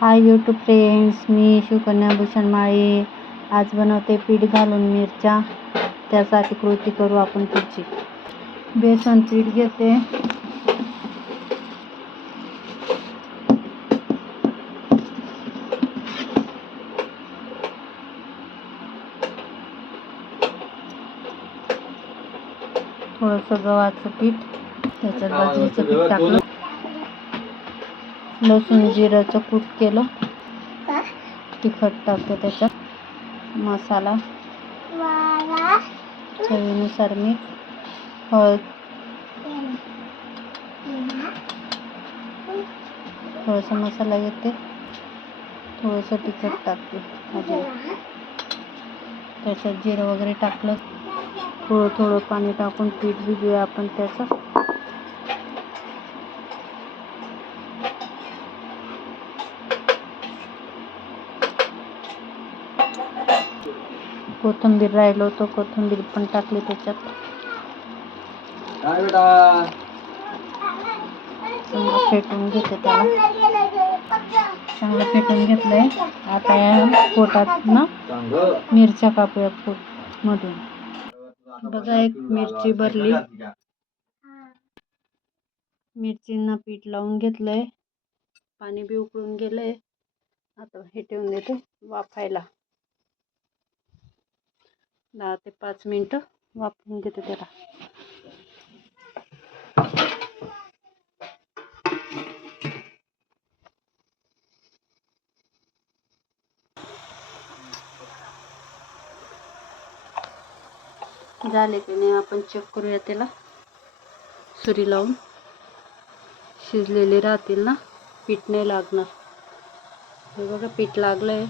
Hi YouTube friends, मी शिवकन्या भूषण माळी. आज बनवते पीठ घालून मिरच्या. त्यासाठी कृती करू आपण पुढची. बेसन पीठ घेते, थोडंसं गव्हाचं पीठ, त्याच्यात बाजरीचं पीठ टाकलं, लसूण जिऱ्याचं कूट केलं, तिखट टाकते, त्याच्यात मसाला, चवीनुसार मीठ, हळद, थोडासा मसाला घेते, थोडंसं तिखट टाकते, त्याच्यात जिरं वगैरे टाकलं, थोडं थोडं पाणी टाकून पीठ भिजूया आपण त्याचं. कोथिंबीर राहिलो होतं, कोथिंबीर पण टाकली त्याच्यात. चांगलं फेटून घेते त्याला. चांगलं फेटून घेतलंय. आता या पोटात ना मिरच्या कापूया पोट मधून. बघा, एक मिरची भरली. मिरचींना पीठ लावून घेतलंय, पाणी बी उकळून गेलंय. आता हे ठेवून देते वाफायला. 10 ते 5 मिनिटं वाफवून घेते त्याला. झाले की नाही आपण चेक करूया त्याला सुरी लावून. शिजलेले राहतील ना, पीठ नाही लागणार. हे बघा, पीठ लागलंय.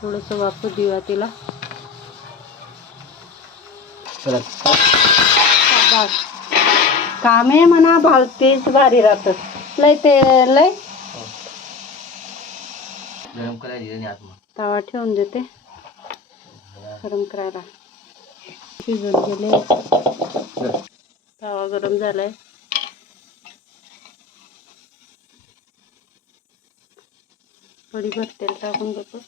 थोडंसं वाफू देऊया तिला. काम आहे म्हणा, भालतीच भारी राहत लय. ते लय तवा ठेवून देते गरम करायला. शिजून गेले. तवा गरम झालाय. पडीभर तेल टाकून देतो.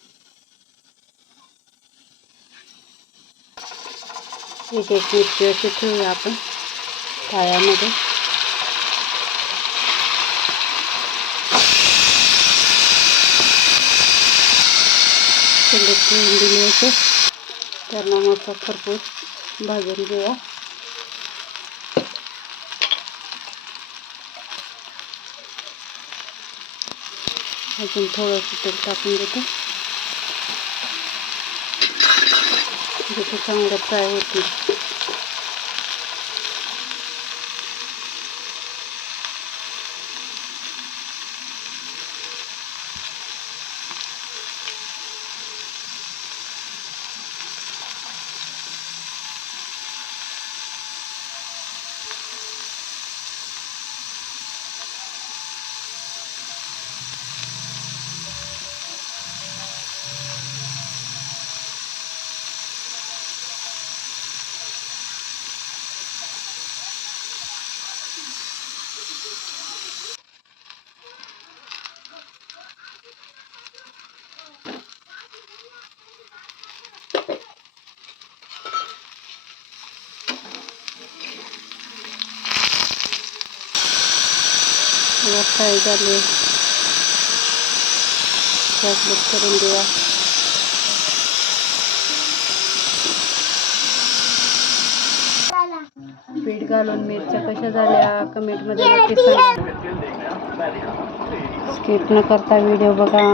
एक एक मिरची अशी ठेवूया आपण पायामध्ये. ठेवून दिले होते, त्यांना मस्त खरपूस भाजून घेऊया. अजून थोडंसं तेल टाकून देते, जिथे चांगलं फ्राय होतील. फ्राय झाले, गॅस बंद करून देऊया. पीठ घालून मिरच्या कशा झाल्या कमेंटमध्ये नक्की सांगा. स्किप न करता व्हिडिओ बघा.